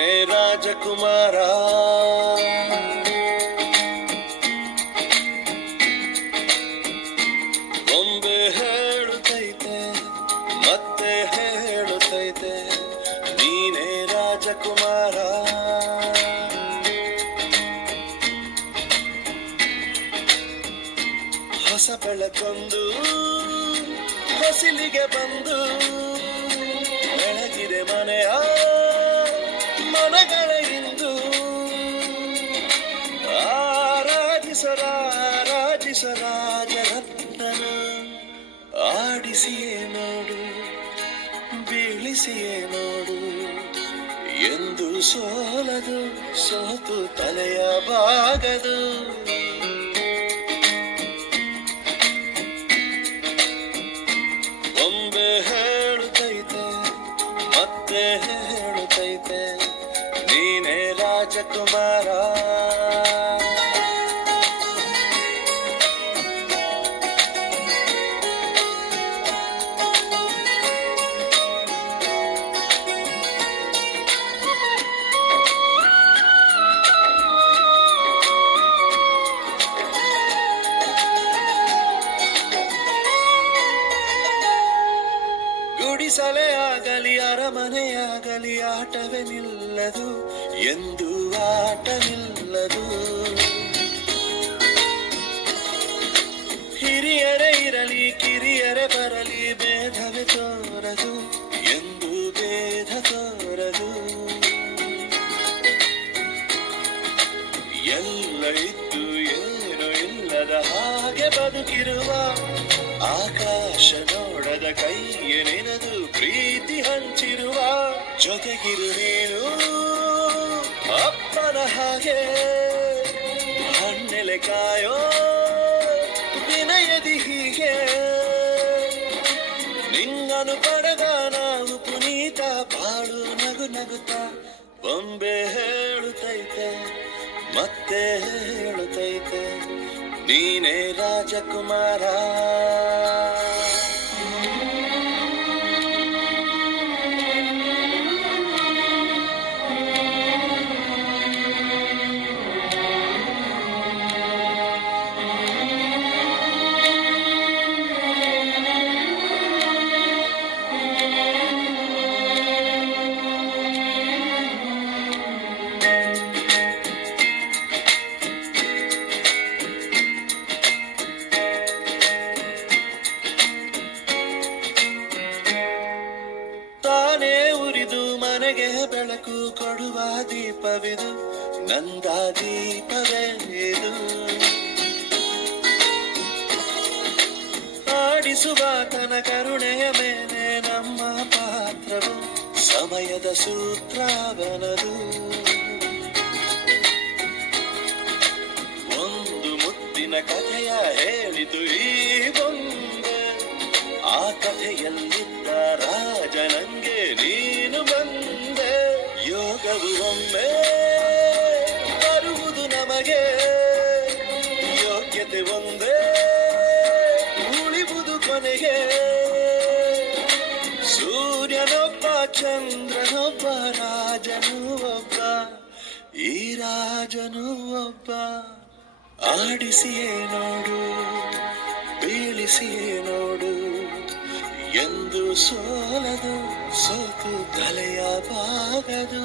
ನೀನೇ ರಾಜಕುಮಾರ. ಗೊಂಬೆ ಹೇಳುತ್ತೈತೆ ಮತ್ತೆ ಹೇಳುತ್ತೈತೆ ನೀನೇ ರಾಜಕುಮಾರ. ಹೊಸ ಬೆಳಕೊಂದು ಹೊಸಿಲಿಗೆ ಬಂದು ಬೆಳಗಿದೆ ಮನೆಯ ಮನಗಳ ಇಂದು. ರಾಜರತ್ನನ ಆಡಿಸಿಯೇ ನೋಡು ಬೀಳಿಸಿಯೇ ನೋಡು ಎಂದು ಸೋಲದು ಸೋತು ತಲೆಯ ಬಾಗದು. ಗೊಂಬೆ ಹೇಳುತ್ತೈತೆ ಮತ್ತೆ ಹೇಳುತ್ತೈತೆ ನೀನೇ ರಾಜಕುಮಾರ. ಗುಡಿಸಲೇ ಆಗಲಿ ಅರಮನೆಯಾಗಲಿ ಆಟವೇ ನಿಲ್ಲದು ಎಂದು ಆಟ ನಿಲ್ಲದು. ಹಿರಿಯರೇ ಇರಲಿ ಕಿರಿಯರೇ ಬರಲಿ ಭೇದವೇ ತೋರದು ಎಂದು ಭೇದ ತೋರದು. ಎಲ್ಲ ಇದ್ದು ಏನು ಇಲ್ಲದ ಹಾಗೆ ಬದುಕಿರುವ ಆಕಾಶ ನೋಡದ ಕೈಯೇ ನೆನೆದು ಪ್ರೀತಿ ಹಂಚಿರುವ ಜೊತೆಗಿರು ನೀನು ಅಪ್ಪನ ಹಾಗೆ ಹಣ್ಣೆಲೆ ಕಾಯೋ ವಿನಯದಿ ಹೀಗೆ. ನಿನ್ನನು ಪಡೆದ ನಾವು ಪುನೀತ ಬಾಳು ನಗು ನಗುತ್ತ. ಬೊಂಬೆ ಹೇಳುತ್ತೈತೆ ಮತ್ತೆ ಹೇಳುತ್ತೈತೆ ನೀನೇ ರಾಜಕುಮಾರ. ತಾನೇ ಉರಿದು ಮನೆಗೆ ಬೆಳಕು ಕೊಡುವ ದೀಪವಿದು ನಂದ ದೀಪವೇ ಇದು. ಆಡಿಸುವ ತನ ಕರುಣೆಯ ಮೇಲೆ ನಮ್ಮ ಪಾತ್ರವು ಸಮಯದ ಸೂತ್ರವನದು. ಒಂದು ಮುತ್ತಿನ ಕಥೆಯ ಹೇಳಿತು ಈ ಬೊಂಬೆ. ಆ ಕಥೆಯಲ್ಲಿದ್ದ ರಾಜನಂಗೆ ನೀನು ಬಂದೆ. ಯೋಗವು ಒಮ್ಮೆ ಬರುವುದು ನಮಗೆ ಯೋಗ್ಯತೆ ಒಂದೇ ಉಳಿವುದು ಕೊನೆಗೆ. ಸೂರ್ಯನೊಬ್ಬ ಚಂದ್ರನೊಬ್ಬ ರಾಜನು ಒಬ್ಬ ಈ ರಾಜನು ಒಬ್ಬ. ಆಡಿಸಿಯೇ ನೋಡು ಬೀಳಿಸಿಯೇ ನೋಡು ಎಂದು ಸೋಲದು ಸೋತು ತಲೆಯ ಬಾಗದು.